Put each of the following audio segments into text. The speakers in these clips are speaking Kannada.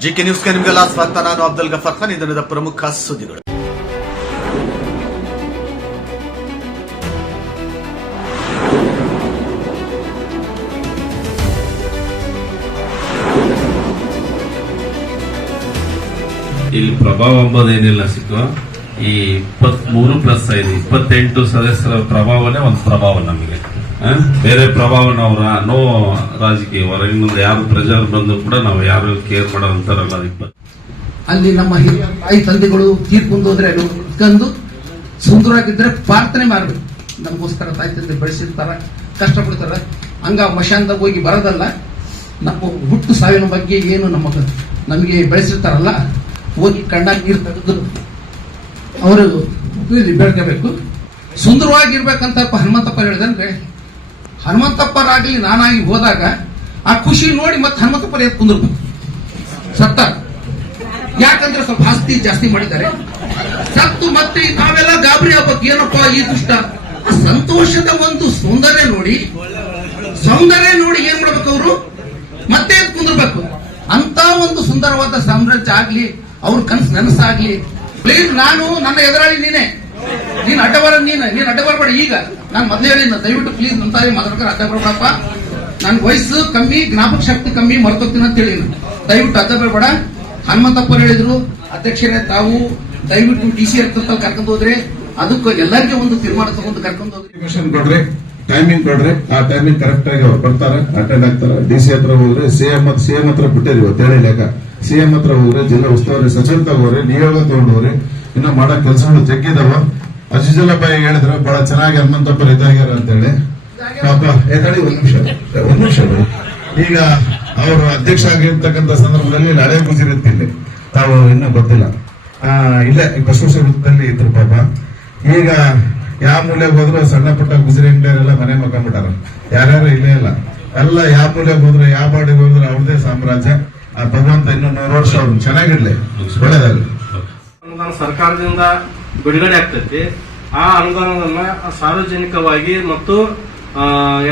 ಜಿಕೆ ನ್ಯೂಸ್ಗೆ ನಿಮಗೆಲ್ಲ ಸ್ವಾಗತ. ನಾನು ಅಬ್ದುಲ್ ಗಫರ್ ಖಾನ್. ಈ ಪ್ರಮುಖ ಸುದ್ದಿಗಳು. ಇಲ್ಲಿ ಪ್ರಭಾವ ಎಂಬುದೇನಿಲ್ಲ ಸಿಕ್ಕು ಈ ಇಪ್ಪತ್ ಮೂರು ಪ್ಲಸ್ ಐದು, ಇಪ್ಪತ್ತೆಂಟು ಸದಸ್ಯರ ಪ್ರಭಾವನೇ ಒಂದು ಪ್ರಭಾವ ನಮಗೆ? ಬೇರೆ ಪ್ರಭಾವ ನಾವು ನೋ ರಾಜಕೀಯ ಹೊರಗಿನಿಂದ ಯಾರು ಪ್ರಜಾರು ಬಂದು ಕೂಡ ನಾವು ಯಾರು ಕೇರ್ ಮಾಡೋಂತಾರಲ್ಲ ಅದಕ್ಕೆ ಅಲ್ಲಿ ನಮ್ಮ ಹಿರಿಯ ತಾಯಿ ತಂದೆಗಳು ತೀರ್ಕೊಂಡು ಅಂದ್ರೆ ಉತ್ಕೊಂಡು ಸುಂದರವಾಗಿದ್ರೆ ಪ್ರಾರ್ಥನೆ ಮಾಡಬೇಕು. ನಮಗೋಸ್ಕರ ತಾಯಿ ತಂದೆ ಬೆಳೆಸಿರ್ತಾರ, ಕಷ್ಟಪಡ್ತಾರ. ಹಂಗ ಮಶಾಂತ ಹೋಗಿ ಬರೋದಲ್ಲ, ನಮ್ಮ ಹುಟ್ಟು ಸಾವಿನ ಬಗ್ಗೆ ಏನು ನಮ್ಮ ನಮಗೆ ಬೆಳೆಸಿರ್ತಾರಲ್ಲ, ಹೋಗಿ ಕಣ್ಣಾಗ ನೀರು ತೆಗೆದು ಅವರು ಬೆಳ್ಕೋಬೇಕು ಸುಂದರವಾಗಿರ್ಬೇಕಂತ ಹನುಮಂತಪ್ಪ ಹೇಳಿದಂದ್ರೆ ಹನುಮಂತಪ್ಪರಾಗಲಿ ನಾನಾಗಿ ಹೋದಾಗ ಆ ಖುಷಿ ನೋಡಿ ಮತ್ತೆ ಹನುಮಂತಪ್ಪರ ಎದ್ದು ಕುಂದಿರ್ಬೇಕು ಸತ್ತ. ಯಾಕಂದ್ರೆ ಸ್ವಲ್ಪ ಆಸ್ತಿ ಜಾಸ್ತಿ ಮಾಡಿದ್ದಾರೆ. ಸತ್ತು ಮತ್ತೆ ನಾವೆಲ್ಲ ಗಾಬರಿ ಆಗ್ಬೇಕು. ಏನಪ್ಪ ಈ ದುಷ್ಟ? ಆ ಸಂತೋಷದ ಒಂದು ಸೌಂದರ್ಯ ನೋಡಿ ಸೌಂದರ್ಯ ನೋಡಿ ಏನ್ ಮಾಡ್ಬೇಕು ಅವರು? ಮತ್ತೆ ಕುಂದಿರ್ಬೇಕು. ಅಂತ ಒಂದು ಸುಂದರವಾದ ಸಾಮ್ರಾಜ್ಯ ಆಗ್ಲಿ, ಅವ್ರ ಕನಸು ನನಸಾಗ್ಲಿ. ಪ್ಲೀಸ್ ನಾನು ನನ್ನ ಎದುರಾಳಿ ನೀನೆ. ನೀನ್ ಅಡ್ಡ ಬರ ನೀನ್ ನೀನ್ ಅಡ್ಡ ಬರಬೇಡ ಈಗ ನಾನು ಮೊದಲೇ ಹೇಳಿದ್ನ, ದಯವಿಟ್ಟು ಪ್ಲೀಸ್ ನನ್ನ ತಾಯಿ ಮಾತಾಡ್ಕೊಂಡು ಅಡ್ಡ ಬರಬೇಡಪ್ಪ ನನ್ ವಯಸ್ಸು ಕಮ್ಮಿ, ಜ್ಞಾಪಕ ಶಕ್ತಿ ಕಮ್ಮಿ ಮರ್ತೋಗ್ತೀನಿ ಅಂತ ಹೇಳಿ ದಯವಿಟ್ಟು ಅಡ್ಡ ಬರಬೇಡ ಹನುಮಂತಪ್ಪರು ಹೇಳಿದ್ರು, ಅಧ್ಯಕ್ಷರೇ, ತಾವು ದಯವಿಟ್ಟು ಡಿ ಸಿ ಹತ್ರ ಕರ್ಕೊಂಡು ಹೋದ್ರೆ, ಅದಕ್ಕೆ ಎಲ್ಲರಿಗೂ ಒಂದು ತೀರ್ಮಾನ ತಗೊಂಡು ಕರ್ಕೊಂಡು ಹೋದ್ರೆ. ಟೈಮಿಂಗ್ ಕೊಡ್ರಿ ಆ ಟೈಮಿಂಗ್ ಕರೆಕ್ಟ್ ಆಗಿ ಅವ್ರು ಬರ್ತಾರೆ ಅಟೆಂಡ್ ಆಗ್ತಾರೆ. ಡಿ ಸಿ ಹತ್ರ ಹೋದ್ರೆ ಸಿಎಂ ಸಿಎಂ ಹತ್ರ ಬಿಟ್ಟಿರಿ ಇವತ್ತು, ಹೇಳಿ ಲೆಕ್ಕ. ಸಿಎಂ ಹತ್ರ ಹೋದ್ರೆ ಜಿಲ್ಲಾ ಉಸ್ತುವಾರಿ ಸಚಿವ ತಗೋರಿ ನಿಯೋಗ ತಗೊಂಡೋಗ್ರಿ ಇನ್ನೂ ಮಾಡೋ ಕೆಲಸಗಳು ಜಗ್ಗಿದಾವ. ಅಜಿಜಲ ಬಾಯಿ ಹೇಳಿದ್ರೆ, ಬಹಳ ಚೆನ್ನಾಗಿ ಹನುಮಂತಪ್ಪರು ಇದಾಗ್ಯಾರ ಅಂತ ಹೇಳಿ ಒಂದ್ ನಿಮಿಷ ಒಂದ್ ನಿಮಿಷ ಈಗ ಅವರು ಅಧ್ಯಕ್ಷ ಆಗಿರ್ತಕ್ಕಂಥ ಸಂದರ್ಭದಲ್ಲಿ ಹಳೆ ಗುಜಿರಿತ್ತಿಲ್ಲಿ ತಾವು ಇನ್ನೂ ಗೊತ್ತಿಲ್ಲ ಇಲ್ಲೇ ಬಸವೇಶ್ವರ ವೃತ್ತದಲ್ಲಿ ಇದ್ರು ಪಾಪ. ಈಗ ಯಾವ ಮೂಲೆಗೆ ಹೋದ್ರು ಸಣ್ಣ ಪುಟ್ಟ ಗುಜರಿ ಅಂಗಡಿಯವರೆಲ್ಲ ಮನೆ ಮಕ್ಕೊಂಡ್ಬಿಟ್ಟಾರ ಯಾರ್ಯಾರು ಇಲ್ಲೇ ಇಲ್ಲ. ಎಲ್ಲ ಯಾವ ಮೂಲೆಗೆ ಹೋದ್ರು, ಯಾವ ಬಾಡಿಗೆ ಹೋದ್ರು ಅವ್ರದೇ ಸಾಮ್ರಾಜ್ಯ. ಆ ಭಗವಂತ ಇನ್ನೂ ನೂರು ವರ್ಷ ಅವ್ರು ಚೆನ್ನಾಗಿರ್ಲಿ. ಒಳ್ಳೇದಾಗ್ಲಿ. ಅನುದಾನ ಸರ್ಕಾರದಿಂದ ಬಿಡುಗಡೆ ಆಗ್ತೈತಿ. ಆ ಅನುದಾನವನ್ನ ಸಾರ್ವಜನಿಕವಾಗಿ ಮತ್ತು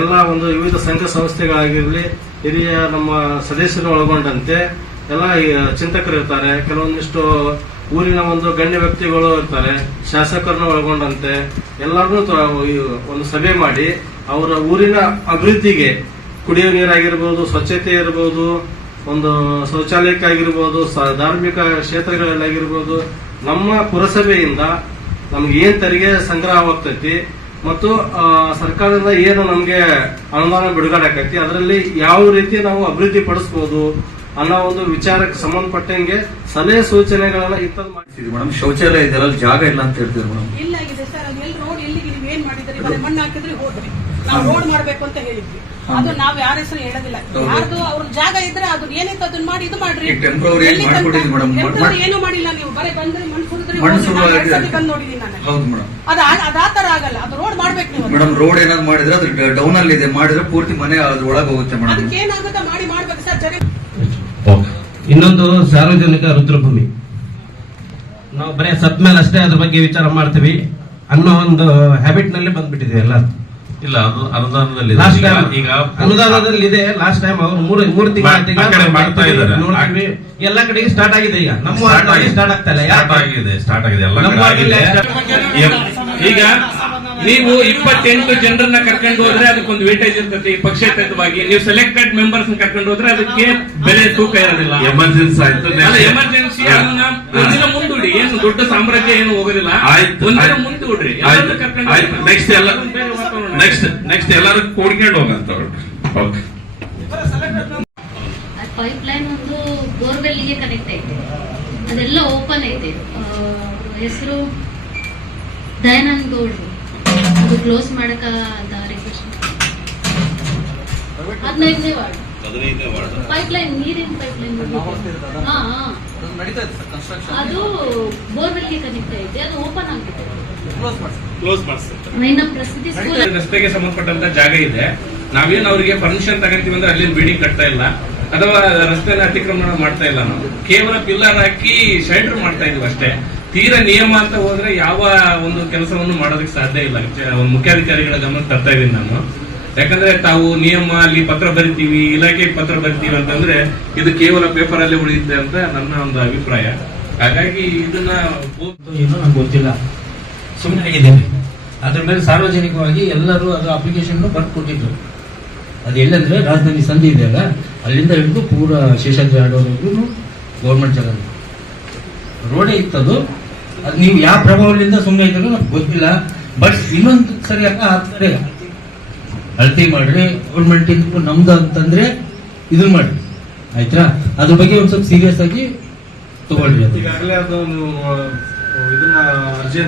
ಎಲ್ಲ ಒಂದು ವಿವಿಧ ಸಂಘ ಸಂಸ್ಥೆಗಳಾಗಿರಲಿ, ಹಿರಿಯ ನಮ್ಮ ಸದಸ್ಯರು ಒಳಗೊಂಡಂತೆ ಎಲ್ಲ ಚಿಂತಕರು ಇರ್ತಾರೆ. ಕೆಲವೊಂದಿಷ್ಟು ಊರಿನ ಒಂದು ಗಣ್ಯ ವ್ಯಕ್ತಿಗಳು ಇರ್ತಾರೆ. ಶಾಸಕರನ್ನ ಒಳಗೊಂಡಂತೆ ಎಲ್ಲರನ್ನೂ ಒಂದು ಸಭೆ ಮಾಡಿ, ಅವರ ಊರಿನ ಅಭಿವೃದ್ಧಿಗೆ ಕುಡಿಯುವ ನೀರಾಗಿರ್ಬೋದು, ಸ್ವಚ್ಛತೆ ಇರಬಹುದು ಒಂದು ಶೌಚಾಲಯಕ್ಕಾಗಿರ್ಬೋದು ಸ- ಧಾರ್ಮಿಕ ಕ್ಷೇತ್ರಗಳಲ್ಲಾಗಿರ್ಬೋದು ನಮ್ಮ ಪುರಸಭೆಯಿಂದ ನಮ್ಗೆ ಏನ್ ತೆರಿಗೆ ಸಂಗ್ರಹವಾಗ್ತೈತಿ ಮತ್ತು ಸರ್ಕಾರದಿಂದ ಏನು ನಮಗೆ ಅನುದಾನ ಬಿಡುಗಡೆ ಆಕೈತಿ ಅದರಲ್ಲಿ ಯಾವ ರೀತಿ ನಾವು ಅಭಿವೃದ್ಧಿ ಪಡಿಸ್ಬೋದು ಅನ್ನೋ ಒಂದು ವಿಚಾರಕ್ಕೆ ಸಂಬಂಧಪಟ್ಟಂಗೆ ಸಲಹೆ ಸೂಚನೆಗಳನ್ನ ಇತ್ತದ ಮಾಡಿ ಮೇಡಮ್ ಶೌಚಾಲಯ ಇದೆಲ್ಲ ಅಲ್ಲಿ ಜಾಗ ಇಲ್ಲ ಅಂತ ಹೇಳ್ತೀವಿ ಮೇಡಮ್? ಇಲ್ಲಾಗಿದೆ ಸರ್. ಅಲ್ಲಿ ಎಲ್ಲಿ ರೋಡ್ ಎಲ್ಲಿಗೆ ನೀವು ಏನ್ ಮಾಡಿದ್ರಿ ಬರೀ ಮಣ್ಣು ಹಾಕಿದ್ರೆ ಹೋದ್ರಿ ನಾವು ರೋಡ್ ಮಾಡ್ಬೇಕು ಅಂತ ಹೇಳಿದ್ವಿ. ಅದು ನಾವ್ ಯಾರ ಹೆಸರು ಹೇಳೋದಿಲ್ಲ. ಯಾರ್ದು ಅವ್ರ ಜಾಗ ಇದ್ರೆ ಅದು ಏನಿತ್ತು ಅದನ್ನ ಮಾಡಿ ಇದು ಮಾಡ್ರಿ. ಏನು ಮಾಡಿಲ್ಲ ನೀವು? ಬರೀ ಬಂದ್ರೆ ಮಣ್ಣು ಸುರಿದ್ರಿ ಬಂದ್ ನೋಡಿದೀನಿ ನಾನು. ಅದ ಅದ ತರ ಆಗಲ್ಲ. ಅದು ರೋಡ್ ಮಾಡ್ಬೇಕು ನೀವು. ಮೇಡಮ್ ರೋಡ್ ಏನಾದ್ರು ಮಾಡಿದ್ರೆ ಅದು ಡೌನ್ ಅಲ್ಲಿ ಇದೆ. ಮಾಡಿದ್ರೆ ಪೂರ್ತಿ ಮನೆ ಅದ್ರ ಒಳಗೆ ಹೋಗುತ್ತೆ ಮೇಡಮ್. ಅದಕ್ಕೆ ಏನಾಗುತ್ತೆ ಮಾಡಿ ಮಾಡ್ಬೇಕು ಸರ್ ಇನ್ನೊಂದು ಸಾರ್ವಜನಿಕ ರುದ್ರಭೂಮಿ. ನಾವು ಬರೀ ಸತ್ ಮೇಲೆ ಅಷ್ಟೇ ಅದ್ರ ಬಗ್ಗೆ ವಿಚಾರ ಮಾಡ್ತೀವಿ. ಅನ್ನೋ ಒಂದು ಹ್ಯಾಬಿಟ್ನಲ್ಲಿ ಬಂದ್ಬಿಟ್ಟಿದೆ ಎಲ್ಲ. ಇಲ್ಲ ಅದು ಅನುದಾನದಲ್ಲಿ ಈಗ ಅನುದಾನದಲ್ಲಿ ಇದೆ ಲಾಸ್ಟ್ ಟೈಮ್ ಅವ್ರು ಮೂರು ಮೂರು ತಿಂಗಳ ಕಡೆ ಮಾಡ್ತಾ ಇದ್ದಾರೆ. ಎಲ್ಲ ಕಡೆಗೆ ಸ್ಟಾರ್ಟ್ ಆಗಿದೆ ಈಗ. ನಮ್ಮ ಸ್ಟಾರ್ಟ್ ಆಗ್ತಾ ಇಲ್ಲ. ಸ್ಟಾರ್ಟ್ ಆಗಿದೆ ಸ್ಟಾರ್ಟ್ ಆಗಿದೆ. ಎಲ್ಲ ಕಡೆ ಆಗಿದೆ. ಈಗ ನೀವು ಇಪ್ಪತ್ತೆಂಟು ಜನರನ್ನ ಕರ್ಕೊಂಡು ಹೋದ್ರೆ ಅದಕ್ಕೊಂದು ವೇಟೇಜ್ ಇರ್ತದೆ. ಪಕ್ಷೇತರವಾಗಿ ನೀವು ಸೆಲೆಕ್ಟೆಡ್ ಮೆಂಬರ್ಸ್ ಕರ್ಕೊಂಡು ಹೋದ್ರೆ ಅದಕ್ಕೆ ಬೆಲೆ ತೂಕ ಇರೋದಿಲ್ಲ. ಎಮರ್ಜೆನ್ಸಿ ಆಯ್ತು ಅಲ್ಲ ಎಮರ್ಜೆನ್ಸಿ. ಅದನ್ನ ಒಂದಿನ ಮುಂದೂಡಿ. ಏನು ದೊಡ್ಡ ಸಾಮ್ರಾಜ್ಯ ಏನು ಹೋಗೋದಿಲ್ಲ. ಆಯ್ತು ಒಂದಿನ ಆಯ್ತು. ಮುಂದೂಡ್ರಿ. ಆಯ್ತು ಕರ್ಕೊಂಡು. ನೆಕ್ಸ್ಟ್ ಎಲ್ಲ. ನೆಕ್ಸ್ಟ್ ನೆಕ್ಸ್ಟ್ ಎಲ್ಲರೂ ಕೂಡ್ಕೊಂಡು ಹೋಗಂತ ಓಕೆ ಪೈಪ್ ಲೈನ್ ಒಂದು ಬೋರ್ವೆಲ್ಗೆ ಕನೆಕ್ಟ್ ಐತೆ ಅದೆಲ್ಲ ಓಪನ್ ಐತೆ ಹೆಸರು ದಯಾನಂದ್ ಗೌಡ್ರು. ಅದು ಕ್ಲೋಸ್ ಮಾಡಕ ಅಂತ ರಿಕ್ವೆಸ್ಟ್ ಹದಿನೈದನೇ ವಾರ್ಡ್. ಪೈಪ್ ಲೈನ್ ನೀರಿನ ಪೈಪ್ ಲೈನ್ ಹಾ ಹಾ. ಅದು ಬೋರ್ವೆಲ್ಗೆ ಕನೆಕ್ಟ್ ಐತೆ ಅದು ಓಪನ್ ಆಗಿದೆ ಕ್ಲೋಸ್ ಮಾಡಿಸ್ತಾರೆ ಇನ್ನ ಪ್ರಸಿದ್ಧಿ ಸ್ಕೂಲ್ ರಸ್ತೆಗೆ ಸಂಬಂಧಪಟ್ಟಂತ ಜಾಗ ಇದೆ. ನಾವೇನು ಅವರಿಗೆ ಪರ್ಮಿಷನ್ ತಗೊಂತೀವಿ ಅಂದ್ರೆ ಅಲ್ಲಿ ಬಿಲ್ಡಿಂಗ್ ಕಟ್ತಾ ಇಲ್ಲ. ಅಥವಾ ರಸ್ತೆನ ಅತಿಕ್ರಮಣ ಮಾಡ್ತಾ ಇಲ್ಲ ನಾವು. ಕೇವಲ ಪಿಲ್ಲರ್ ಹಾಕಿ ಶೆಲ್ಟರ್ ಮಾಡ್ತಾ ಇದೀವಿ ಅಷ್ಟೇ. ತೀರ ನಿಯಮ ಅಂತ ಹೋದ್ರೆ ಯಾವ ಒಂದು ಕೆಲಸವನ್ನು ಮಾಡೋದಕ್ಕೆ ಸಾಧ್ಯ ಇಲ್ಲ. ಮುಖ್ಯಾಧಿಕಾರಿಗಳ ಗಮನ ತರ್ತಾ ಇದೀನಿ ನಾನು. ಯಾಕಂದ್ರೆ ತಾವು ನಿಯಮ, ಅಲ್ಲಿ ಪತ್ರ ಬರಿತೀವಿ ಇಲಾಖೆ ಪತ್ರ ಬರಿತೀವಿ ಅಂತಂದ್ರೆ ಇದು ಕೇವಲ ಪೇಪರ್ ಅಲ್ಲಿ ಉಳಿಯುತ್ತೆ ಅಂತ ನನ್ನ ಒಂದು ಅಭಿಪ್ರಾಯ. ಹಾಗಾಗಿ ಇದನ್ನ ಏನೋ ನಂಗೆ ಗೊತ್ತಿಲ್ಲ. ಸುಮ್ಮನೆ ಆಗಿದ್ದೇನೆ. ಅದ್ರ ಮೇಲೆ ಸಾರ್ವಜನಿಕವಾಗಿ ಎಲ್ಲರೂ ಅದು ಅಪ್ಲಿಕೇಶನ್ ಬರ್ದು ಕೊಟ್ಟಿದ್ರು ಅದು ಎಲ್ಲಂದ್ರೆ ರಾಜಧಾನಿ ಸಂಧಿ ಇದೆ ಅಲ್ಲ ಅಲ್ಲಿಂದ ಹಿಡಿದು ಪೂರ ಶೇಷಾದ್ರಿ ಆಡೋವರೆಗೂ ಗೌರ್ಮೆಂಟ್ ಜಾಗ ರೋಡೇ ಇತ್ತದು. ಅದು ನೀವು ಯಾವ ಪ್ರಭಾವದಿಂದ ಸುಮ್ಮನೆ ಇದ್ರು ಗೊತ್ತಿಲ್ಲ. ಬಟ್ ಇನ್ನೊಂದು ಸರಿ ಅಕ್ಕ, ಆ ಕಡೆ ಅಳತೆ ಮಾಡ್ರಿ ಗೌರ್ಮೆಂಟ್ ನಮ್ದು ಅಂತಂದ್ರೆ ಇದನ್ನ ಮಾಡ್ರಿ. ಆಯ್ತಾ ಅದ್ರ ಬಗ್ಗೆ ಒಂದ್ ಸ್ವಲ್ಪ ಸೀರಿಯಸ್ ಆಗಿ ತಗೊಳ್ರಿ ಅದು. ಈಗಾಗಲೇ ಅದು ನೀವು ಇದನ್ನ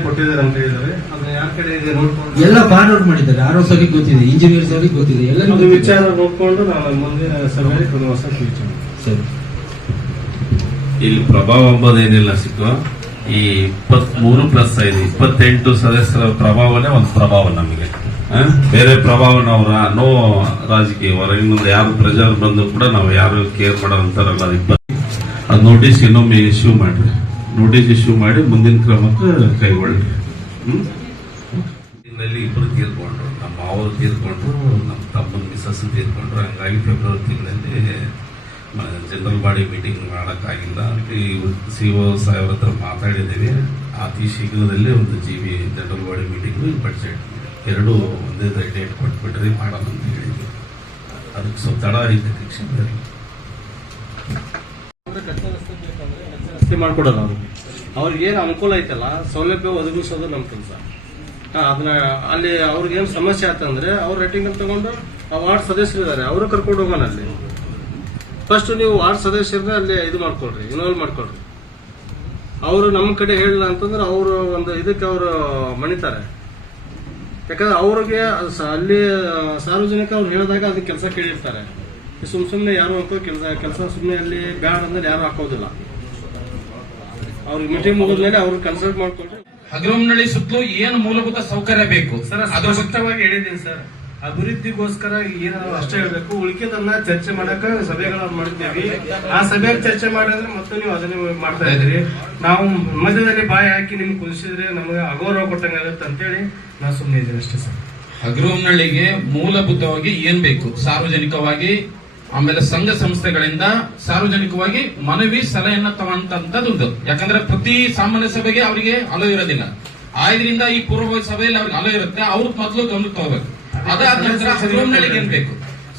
ಕೊಟ್ಟಿದ್ದಾರೆ ಅಂತ ಹೇಳಿದ್ದಾರೆ. ಅದನ್ನ ಯಾರ ಕಡೆ ಇದೆ ನೋಡ್ಕೊಂಡು ಎಲ್ಲ ಫಾರ್ವರ್ಡ್ ಮಾಡಿದ್ದಾರೆ. ಆರ್ ಅವ್ರಿಗೆ ಗೊತ್ತಿದೆ ಇಂಜಿನಿಯರ್ಸ್ ಅವ್ರಿಗೆ ಗೊತ್ತಿದೆ ಎಲ್ಲ ಅದು ವಿಚಾರ ನೋಡ್ಕೊಂಡು ನಾವು ಮುಂದಿನ ಸಭೆಯಲ್ಲಿ ಒಂದು ಹೊಸ ವಿಚಾರ ಸರಿ. ಇಲ್ಲಿ ಪ್ರಭಾವ ಅಂಬೋದೇನಿಲ್ಲ ಸಿಕ್ಕ ಈ ಇಪ್ಪತ್ತ್ ಮೂರು ಪ್ಲಸ್ ಐದು ಇಪ್ಪತ್ತೆಂಟು ಸದಸ್ಯರ ಪ್ರಭಾವನೇ ಒಂದು ಪ್ರಭಾವ ನಮಗೆ? ಬೇರೆ ಪ್ರಭಾವ ನಾವು ನೋ ರಾಜಕೀಯ ಹೊರಗಿನಿಂದ ಯಾರು ಪ್ರೆಜರ್ ಬಂದರೂ ಕೂಡ ನಾವು ಯಾರು ಕೇರ್ ಮಾಡೋ ಅಂತಾರಲ್ಲ ಇಬ್ಬರು. ಅದು ನೋಟಿಸ್ ಇನ್ನೊಮ್ಮೆ ಇಶ್ಯೂ ಮಾಡ್ರಿ. ನೋಟಿಸ್ ಇಶ್ಯೂ ಮಾಡಿ ಮುಂದಿನ ಕ್ರಮಕ್ಕೆ ಕೈಗೊಳ್ಳಿ. ತಿಂಗಳಲ್ಲಿ ಇಬ್ಬರು ತೀರ್ಕೊಂಡ್ರು. ನಮ್ಮ ಅವರು ತೀರ್ಕೊಂಡ್ರು, ನಮ್ಮ ತಮ್ಮನ ಮಿಸಸ್ ತೀರ್ಕೊಂಡ್ರು. ಹಂಗಾಗಿ ಫೆಬ್ರವರಿ ತಿಂಗಳಲ್ಲಿ ಜನರಲ್ ಬಾಡಿ ಮೀಟಿಂಗ್ ಮಾಡೋಕ್ಕಾಗಿಲ್ಲ ಸಿ ಒ ಸಾಹೇಬ್ರ ಹತ್ರ ಮಾತಾಡಿದ್ದೀವಿ. ಅತಿ ಶೀಘ್ರದಲ್ಲೇ ಒಂದು G B general body meeting budget ಎರಡೂ ಒಂದೇ ಡೇಟ್ ಕೊಟ್ಬಿಟ್ರಿ ಮಾಡೋಣ ಅಂತ ಹೇಳಿದ್ವಿ ಅದಕ್ಕೆ ಸ್ವಲ್ಪ ತಡ ಐತೆ ಶಿಕ್ಷಣ ರಸ್ತೆ ಅವ್ರಿಗೆ ಏನು ಅನುಕೂಲ ಐತಲ್ಲ, ಸೌಲಭ್ಯ ಒದಗಿಸೋದು ನಮ್ಮ ಕೆಲಸ. ಅದನ್ನ ಅಲ್ಲಿ ಅವ್ರಿಗೆ ಏನು ಸಮಸ್ಯೆ ಆತಂದ್ರೆ ಅವ್ರ ರೇಟಿಂಗ್ ಅಂತ ತಗೊಂಡು ಆ ವಾರ್ಡ್ ಸದಸ್ಯರು ಇದ್ದಾರೆ ಅವರು ಕರ್ಕೊಂಡು ಹೋಗೋಣ ಅಲ್ಲಿ. ಫಸ್ಟ್ ನೀವು ವಾರ್ಡ್ ಸದಸ್ಯರನ್ನ ಅಲ್ಲಿ ಇದು ಮಾಡ್ಕೊಳ್ರಿ ಇನ್ವಾಲ್ವ್ ಮಾಡ್ಕೊಳ್ರಿ. ಅವರು ನಮ್ಮ ಕಡೆ ಹೇಳಿಲ್ಲ ಅಂತಂದ್ರೆ ಅವರು ಒಂದು ಇದಕ್ಕೆ ಅವರು ಮಣಿತಾರೆ. ಯಾಕಂದ್ರೆ ಅವ್ರಿಗೆ ಅಲ್ಲಿ ಸಾರ್ವಜನಿಕ ಅವ್ರು ಹೇಳಿದಾಗ ಅದಕ್ಕೆ ಕೆಲಸ ಕೇಳಿರ್ತಾರೆ. ಸುಮ್ ಸುಮ್ಮನೆ ಯಾರು ಹಾಕೋ ಕೆಲಸ ಕೆಲಸ ಸುಮ್ನೆ ಅಲ್ಲಿ ಬ್ಯಾಡ ಅಂದ್ರೆ ಯಾರು ಹಾಕೋದಿಲ್ಲ. ಅವ್ರಿಗೆ ಮೀಟಿಂಗ್ ಮುಗಿದ್ಮೇಲೆ ಅವ್ರಿಗೆ ಕನ್ಸಲ್ಟ್ ಮಾಡ್ಕೊಂಡ್ರೆ ಹಗರಮ್ನಳ್ಳಿ ಸುತ್ತಲೂ ಏನು ಮೂಲಭೂತ ಸೌಕರ್ಯ ಬೇಕು? ಸರ್ ಅದು ಸ್ಪಷ್ಟವಾಗಿ ಹೇಳಿದ್ದೀನಿ ಸರ್. ಅಭಿವೃದ್ಧಿಗೋಸ್ಕರ ಏನಾದ್ರು ಅಷ್ಟೇ ಹೇಳ್ಬೇಕು. ಉಳಿಕೆದನ್ನ ಚರ್ಚೆ ಮಾಡಕ ಸಭೆಗಳನ್ನು ಮಾಡಿದ್ದೀವಿ. ಆ ಸಭೆಯಲ್ಲಿ ಚರ್ಚೆ ಮಾಡಿದ್ರೆ ಮತ್ತೆ ನೀವು ಅದನ್ನೇ ಮಾಡ್ತಾ ಇದ್ದೀರಿ. ನಾವು ಮಧ್ಯದಲ್ಲಿ ಬಾಯಿ ಹಾಕಿ ನಿಮ್ಗೆ ಕುದಿಸಿದ್ರೆ ನಮಗೆ ಅಗೌರವ ಕೊಟ್ಟಂಗೆ ಆಗುತ್ತೆ ಅಂತೇಳಿ ನಾನು ಸುಮ್ಮನೆ ಇದ್ದೇನೆ ಅಷ್ಟೇ ಸರ್. ಹಗರಮನಹಳ್ಳಿಗೆ ಮೂಲಭೂತವಾಗಿ ಏನ್ ಬೇಕು? ಸಾರ್ವಜನಿಕವಾಗಿ ಆಮೇಲೆ ಸಂಘ ಸಂಸ್ಥೆಗಳಿಂದ ಸಾರ್ವಜನಿಕವಾಗಿ ಮನವಿ ಸಲಹೆಯನ್ನ ತಗೊಂತಂತದ್ದು ಯಾಕಂದ್ರೆ ಪ್ರತಿ ಸಾಮಾನ್ಯ ಸಭೆಗೆ ಅವರಿಗೆ ಅಲೋ ಇರೋದಿಲ್ಲ. ಆದ್ರಿಂದ ಈ ಪೂರ್ವ ಸಭೆಯಲ್ಲಿ ಅವ್ರಿಗೆ ಅಲೋ ಇರುತ್ತೆ. ಅವ್ರ ಮೊದಲು ಗಮನಕ್ಕೆ ತಗೋಬೇಕು. ಅದಾದ ನಂತರ ಹಗರಮನಹಳ್ಳಿಗೆ ಏನ್ ಬೇಕು?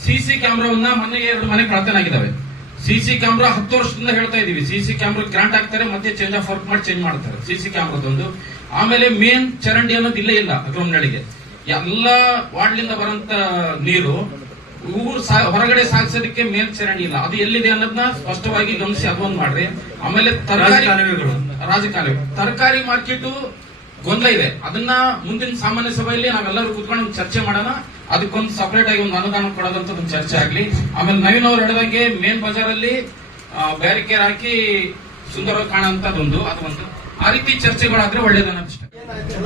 ಸಿಸಿ ಕ್ಯಾಮ್ರಾವನ್ನ ಮೊನ್ನೆ ಎರಡು ಮನೆ ಕಳತನ ಆಗಿದಾವೆ ಸಿಸಿ ಕ್ಯಾಮ್ರಾ ಹತ್ತು ವರ್ಷದಿಂದ ಹೇಳ್ತಾ ಇದೀವಿ. ಸಿಸಿ ಕ್ಯಾಮ್ರಾ ಗ್ರಾಂಟ್ ಆಗ್ತಾರೆ ಮತ್ತೆ ಚೇಂಜ್ ಆಫ್ ವರ್ಕ್ ಮಾಡಿ ಚೇಂಜ್ ಮಾಡ್ತಾರೆ. ಸಿಸಿ ಕ್ಯಾಮ್ರಾದೊಂದು. ಆಮೇಲೆ ಮೇನ್ ಚರಂಡಿ ಅನ್ನೋದು ಇಲ್ಲೇ ಇಲ್ಲ ಅಗ್ರಮನಹಳ್ಳಿಗೆ ಎಲ್ಲ ವಾರ್ಡ್ಲಿಂದ ಬರಂತ ನೀರು ಊರು ಹೊರಗಡೆ ಸಾಗಿಸೋದಕ್ಕೆ ಮೇಲ್ ಚರಂಡಿ ಇಲ್ಲ. ಅದು ಎಲ್ಲಿದೆ ಅನ್ನೋದನ್ನ ಸ್ಪಷ್ಟವಾಗಿ ಗಮನಿಸಿ ಅದೊಂದು ಮಾಡ್ರಿ. ಆಮೇಲೆ ತರಕಾರಿ ರಾಜಕಾಲ ರಾಜಕಾಲುವೆ. ತರಕಾರಿ ಮಾರ್ಕೆಟ್ ಗೊಂದಲ ಇದೆ. ಅದನ್ನ ಮುಂದಿನ ಸಾಮಾನ್ಯ ಸಭೆಯಲ್ಲಿ ನಾವೆಲ್ಲರೂ ಕೂತ್ಕೊಂಡು ಚರ್ಚೆ ಮಾಡೋಣ. ಅದಕ್ಕೊಂದು ಸಪರೇಟ್ ಆಗಿ ಒಂದು ಅನುದಾನ ಕೊಡೋದಂತ ಒಂದು ಚರ್ಚೆ ಆಗ್ಲಿ. ಆಮೇಲೆ ನವೀನ್ ಅವ್ರು ಹೇಳಿದಂಗೆ ಮೇನ್ ಬಜಾರಲ್ಲಿ ಬ್ಯಾರಿಕೇರ್ ಹಾಕಿ ಸುಂದರವಾಗಿ ಅದು ಅದೊಂದು ಆ ರೀತಿ ಚರ್ಚೆಗಳಾದ್ರೆ ಒಳ್ಳೇದನ್ನಷ್ಟೇ.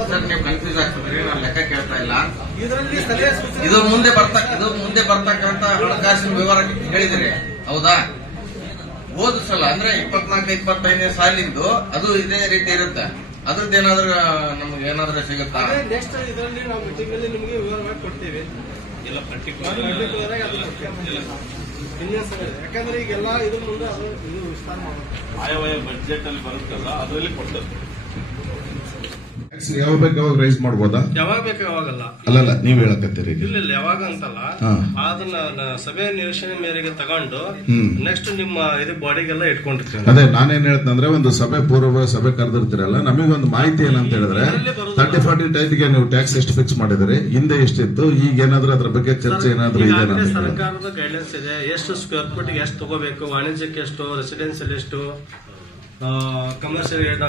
ಸರ್ ನೀವು ಕನ್ಫ್ಯೂಸ್ ಆಗ್ತದ್ರಿ ನಾನು ಲೆಕ್ಕ ಕೇಳ್ತಾ ಇಲ್ಲ. ಇದು ಮುಂದೆ ಬರ್ತಾ ಇದು ಮುಂದೆ ಬರ್ತಕ್ಕಂತ ಹಣಕಾಸಿನ ವಿವರ ಹೇಳಿದಿರಿ ಹೌದಾ? ಹೋದ ಸಲ ಅಂದ್ರೆ ಇಪ್ಪತ್ನಾಲ್ಕು ಇಪ್ಪತ್ತೈದನೇ ಸಾಲಿಂದು ಅದು ಇದೇ ರೀತಿ ಇರುತ್ತೆ. ಅದ್ರದ್ದು ಏನಾದ್ರೂ ನಮ್ಗೆ ಏನಾದ್ರೂ ಸಿಗುತ್ತಾ? ನೆಕ್ಸ್ಟ್ ಇದರಲ್ಲಿ ನಾವು ಮೀಟಿಂಗ್ ಅಲ್ಲಿ ನಿಮಗೆ ವಿವರವಾಗಿ ಕೊಡ್ತೀವಿ. ಇಲ್ಲ ಪರ್ಟಿಕ್ಯುಲರ್ ಯಾಕಂದ್ರೆ ಈಗೆಲ್ಲ ಇದ್ರ ಮುಂದೆ ಅದು ಇದು ವಿಸ್ತಾರ ಮಾಡಬೇಕು. ಆಯವ್ಯಯ ಬಜೆಟ್ ಅಲ್ಲಿ ಬರುತ್ತಲ್ಲ ಅದರಲ್ಲಿ ಕೊಡ್ತಾರೆ ಯಾವಾಗ ಬೇಕು ಯಾವಾಗ ರೈಸ್ ಮಾಡ್ಬೋದಾ? ಯಾವಾಗ ಬೇಕು ಯಾವಾಗಲ್ಲ. ಅಲ್ಲಲ್ಲ ನೀವ್ ಹೇಳಕತ್ತೀರಿ ಇಲ್ಲ ಇಲ್ಲ ಯಾವಾಗ ಅಂತಲ್ಲ. ಅದನ್ನ ನ- ಸಭೆ ನಿರೀಕ್ಷಣೆ ಮೇರೆಗೆ ತಗೊಂಡು ನೆಕ್ಸ್ಟ್ ನಿಮ್ಮ ಇದು ಬಾಡಿಗೆಲ್ಲ ಇಟ್ಕೊಂಡಿರ್ತೀವಿ ಅದೇ ನಾನೇನ್ ಹೇಳ್ತಂದ್ರೆ ಒಂದು ಸಭೆ ಪೂರ್ವ ಸಭೆ ಕರೆದಿರ್ತೀರಲ್ಲ ನಮಗೊಂದು ಮಾಹಿತಿ ಏನಂತ ಹೇಳಿದ್ರೆ. ತರ್ಟಿ ಫಾರ್ಟಿ ಟೈಪ್ಗೆ ನೀವು ಟ್ಯಾಕ್ಸ್ ಎಷ್ಟು ಫಿಕ್ಸ್ ಮಾಡಿದಿರಿ ಹಿಂದೆ ಎಷ್ಟಿತ್ತು ಈಗ ಏನಾದ್ರೂ ಅದ್ರ ಬಗ್ಗೆ ಚರ್ಚೆ ಏನಾದ್ರೂ ಇದೆ ಈಗಾಗಲೇ ಸರ್ಕಾರದ ಗೈಡ್ಲೈನ್ಸ್ ಇದೆ ಎಷ್ಟು ಸ್ಕ್ವೇರ್ ಫೀಟ್ ಎಷ್ಟು ತಗೋಬೇಕು ವಾಣಿಜ್ಯಕ್ಕೆ ಎಷ್ಟು ರೆಸಿಡೆನ್ಸಿಯಲ್ ಎಷ್ಟು? ಕಮರ್ಷಿಯಲ್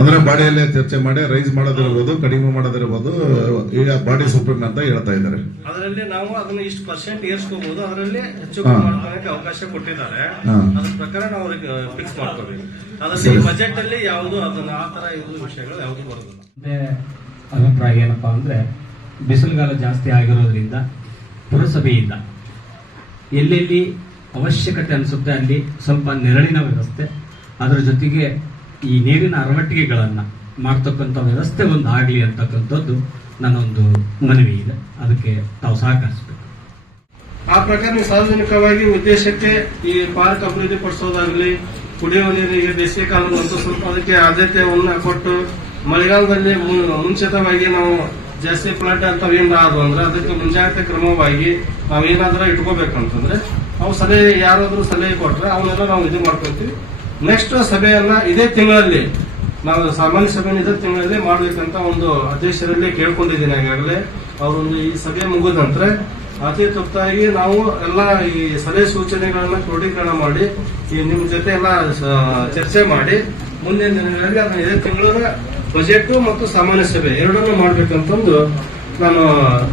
ಅಂದ್ರೆ ಬಾಡಿಯಲ್ಲೇ ಚರ್ಚೆ ಮಾಡಿ ರೈಸ್ ಮಾಡೋದಿರ್ಬೋದು ಕಡಿಮೆ ಮಾಡೋದಿರ್ಬೋದು ಈಗ ಬಾಡಿ ಸುಪ್ರೀಂ ಅಂತ ಹೇಳ್ತಾ ಇದ್ದಾರೆ ಅದರಲ್ಲಿ ನಾವು ಅದನ್ನ ಇಷ್ಟು ಪರ್ಸೆಂಟ್ ಏರ್ಸ್ಕೋಬಹುದು ಅದರಲ್ಲಿ ಹೆಚ್ಚು. ಅವಕಾಶ ಕೊಟ್ಟಿದ್ದಾರೆ. ಅದ್ರ ಪ್ರಕಾರ ನಾವು ಅವ್ರಿಗೆ ಫಿಕ್ಸ್ ಮಾಡ್ಕೋಬೇಕು ಅದರಲ್ಲಿ. ಬಜೆಟ್ ಅಲ್ಲಿ ಯಾವುದು ಅದನ್ನ ಆ ತರ ಇದು ವಿಷಯಗಳು ಯಾವುದು ಬರೋದಿಲ್ಲ ಅಭಿಪ್ರಾಯ ಏನಪ್ಪಾ ಅಂದ್ರೆ ಬಿಸಿಲುಗಾಲ ಜಾಸ್ತಿ ಆಗಿರೋದ್ರಿಂದ ಪುರಸಭೆಯಿಂದ ಎಲ್ಲೆಲ್ಲಿ ಅವಶ್ಯಕತೆ ಅನಿಸುತ್ತೆ ಅಲ್ಲಿ ಸ್ವಲ್ಪ ನೆರಳಿನ ವ್ಯವಸ್ಥೆ ಅದರ ಜೊತೆಗೆ ಈ ನೀರಿನ ಅರವಟ್ಟಿಗೆಗಳನ್ನು ಮಾಡ್ತಕ್ಕಂಥ ವ್ಯವಸ್ಥೆ ಒಂದು ಆಗಲಿ ಅಂತಕ್ಕಂಥದ್ದು ನನ್ನೊಂದು ಮನವಿ ಇದೆ. ಅದಕ್ಕೆ ತಾವು ಸಹಕರಿಸಬೇಕು. ಆ ಪ್ರಕಾರ ಸಾರ್ವಜನಿಕವಾಗಿ ಉದ್ದೇಶಕ್ಕೆ ಈ ಪಾರ್ಕ್ ಅಭಿವೃದ್ಧಿ ಪಡಿಸೋದಾಗ್ಲಿ ಕುಡಿಯುವ ನೀರಿಗೆ ಬೇಸಿಗೆ ಕಾಲದಂತೂ ಸ್ವಲ್ಪ ಅದಕ್ಕೆ ಆದ್ಯತೆಯನ್ನ ಕೊಟ್ಟು, ಮಳೆಗಾಲದಲ್ಲಿ ಮುಂಚಿತವಾಗಿ ನಾವು ಜಾಸ್ತಿ ಪ್ಲಾಟ್ ಅಂತ ಏನು ಆದ್ವು ಅಂದ್ರೆ ಅದಕ್ಕೆ ಮುಂಜಾಗ್ರತೆ ಕ್ರಮವಾಗಿ ನಾವೇನಾದ್ರೂ ಇಟ್ಕೋಬೇಕಂತಂದ್ರೆ ಅವ್ರು ಸಲಹೆ ಯಾರಾದ್ರೂ ಸಲಹೆ ಕೊಟ್ರೆ ಅವನ್ನೆಲ್ಲ ನಾವು ಇದು ಮಾಡ್ಕೊಂತೀವಿ ನೆಕ್ಸ್ಟ್ ಸಭೆಯನ್ನ ಇದೇ ತಿಂಗಳಲ್ಲಿ, ನಾವು ಸಾಮಾನ್ಯ ಸಭೆ ಇದೇ ತಿಂಗಳಲ್ಲಿ ಮಾಡಬೇಕಂತ ಒಂದು ಅಧ್ಯಕ್ಷರಲ್ಲಿ ಕೇಳ್ಕೊಂಡಿದ್ದೀನಿ ಈಗಾಗಲೇ. ಅವರೊಂದು ಈ ಸಭೆ ಮುಗಿದ ನಂತರ ಅತಿ ತುರ್ತಾಗಿ ನಾವು ಎಲ್ಲ ಈ ಸಲಹೆ ಸೂಚನೆಗಳನ್ನ ಕ್ರೋಢೀಕರಣ ಮಾಡಿ, ಈ ನಿಮ್ಮ ಜೊತೆ ಎಲ್ಲ ಚರ್ಚೆ ಮಾಡಿ, ಮುಂದಿನ ದಿನಗಳಲ್ಲಿ ಅದನ್ನ ಇದೇ ತಿಂಗಳ ಬಜೆಟ್ ಮತ್ತು ಸಾಮಾನ್ಯ ಸಭೆ ಎರಡನ್ನೂ ಮಾಡ್ಬೇಕಂತಂದು ನಾನು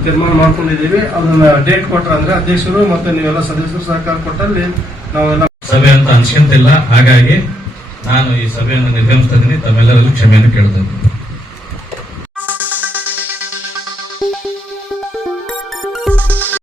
ತೀರ್ಮಾನ ಮಾಡ್ಕೊಂಡಿದ್ದೀವಿ. ಅದನ್ನ ಡೇಟ್ ಕೊಟ್ರ ಅಂದ್ರೆ ಅಧ್ಯಕ್ಷರು ಮತ್ತು ನೀವೆಲ್ಲ ಸದಸ್ಯರು ಸಹಕಾರ ಕೊಟ್ಟಲ್ಲಿ ನಾವೆಲ್ಲ ಸಭೆ ಅಂತ ಅನ್ಸ್ಕೊಂತಿಲ್ಲ. ಹಾಗಾಗಿ ನಾನು ಈ ಸಭೆಯನ್ನು ನಿರ್ಗಮಿಸ್ತಾ ಇದ್ದೀನಿ. ತಮ್ಮೆಲ್ಲರಲ್ಲೂ ಕ್ಷಮೆಯನ್ನು ಕೇಳ್ತೇನೆ.